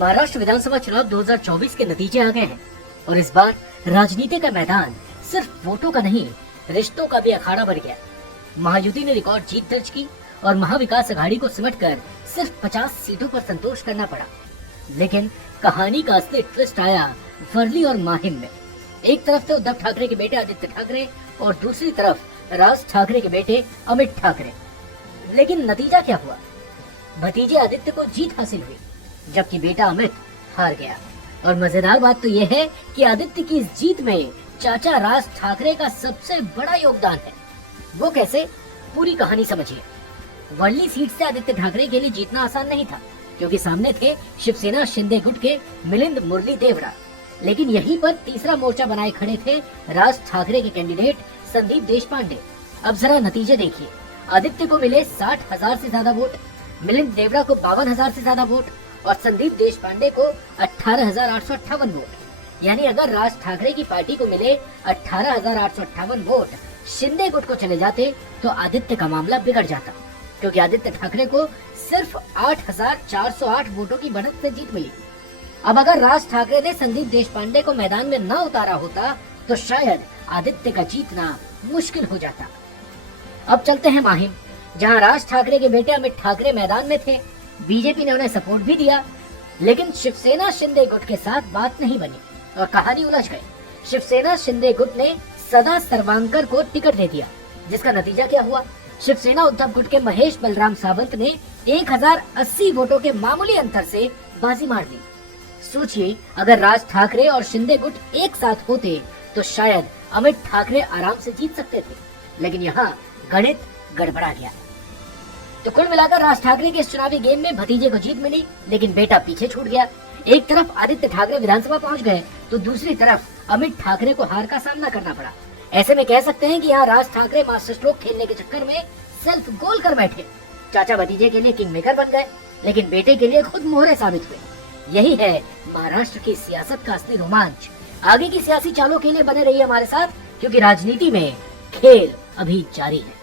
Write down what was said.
महाराष्ट्र विधानसभा चुनाव 2024 के नतीजे आ गए हैं और इस बार राजनीति का मैदान सिर्फ वोटों का नहीं, रिश्तों का भी अखाड़ा बन गया। महायुति ने रिकॉर्ड जीत दर्ज की और महाविकास अघाड़ी को सिमटकर सिर्फ 50 सीटों पर संतोष करना पड़ा। लेकिन कहानी का असली ट्विस्ट आया वर्ली और माहिम में। एक तरफ थे उद्धव ठाकरे के बेटे आदित्य ठाकरे और दूसरी तरफ राज ठाकरे के बेटे अमित ठाकरे। लेकिन नतीजा क्या हुआ? भतीजे आदित्य को जीत हासिल हुई जबकि बेटा अमित हार गया। और मजेदार बात तो यह है कि आदित्य की इस जीत में चाचा राज ठाकरे का सबसे बड़ा योगदान है। वो कैसे? पूरी कहानी समझिए। वर्ली सीट से आदित्य ठाकरे के लिए जीतना आसान नहीं था क्योंकि सामने थे शिवसेना शिंदे गुट के मिलिंद मुरली देवड़ा। लेकिन यहीं पर तीसरा मोर्चा बनाए खड़े थे राज ठाकरे के कैंडिडेट संदीप देशपांडे। अब जरा नतीजे देखिए। आदित्य को मिले 60,000 से ज्यादा वोट, मिलिंद देवड़ा को 52,000 से ज्यादा वोट और संदीप देशपांडे को 18,858 वोट। यानी अगर राज ठाकरे की पार्टी को मिले 18,858 वोट शिंदे गुट को चले जाते तो आदित्य का मामला बिगड़ जाता, क्योंकि आदित्य ठाकरे को सिर्फ 8,408 वोटों की बढ़त से जीत मिली। अब अगर राज ठाकरे ने संदीप देशपांडे को मैदान में न उतारा होता तो शायद आदित्य का जीतना मुश्किल हो जाता। अब चलते हैं माहिम, जहां राज ठाकरे के बेटे अमित ठाकरे मैदान में थे। बीजेपी ने उन्हें सपोर्ट भी दिया, लेकिन शिवसेना शिंदे गुट के साथ बात नहीं बनी और कहानी उलझ गई। शिवसेना शिंदे गुट ने सदा सर्वांकर को टिकट दे दिया, जिसका नतीजा क्या हुआ? शिवसेना उद्धव गुट के महेश बलराम सावंत ने 1080 वोटों के मामूली अंतर से बाजी मार दी। सोचिए, अगर राज ठाकरे और शिंदे गुट एक साथ होते तो शायद अमित ठाकरे आराम से जीत सकते थे, लेकिन यहाँ गणित गड़बड़ा गया। तो कुल मिलाकर राज ठाकरे के इस चुनावी गेम में भतीजे को जीत मिली, लेकिन बेटा पीछे छूट गया। एक तरफ आदित्य ठाकरे विधानसभा पहुंच गए तो दूसरी तरफ अमित ठाकरे को हार का सामना करना पड़ा। ऐसे में कह सकते हैं कि यहाँ राज ठाकरे मास्टर स्ट्रोक खेलने के चक्कर में सेल्फ गोल कर बैठे। चाचा भतीजे के लिए किंग मेकर बन गए, लेकिन बेटे के लिए खुद मोहरे साबित हुए। यही है महाराष्ट्र की सियासत का असली रोमांच। आगे की सियासी चालों के लिए बने रहिए हमारे साथ, क्योंकि राजनीति में खेल अभी जारी है।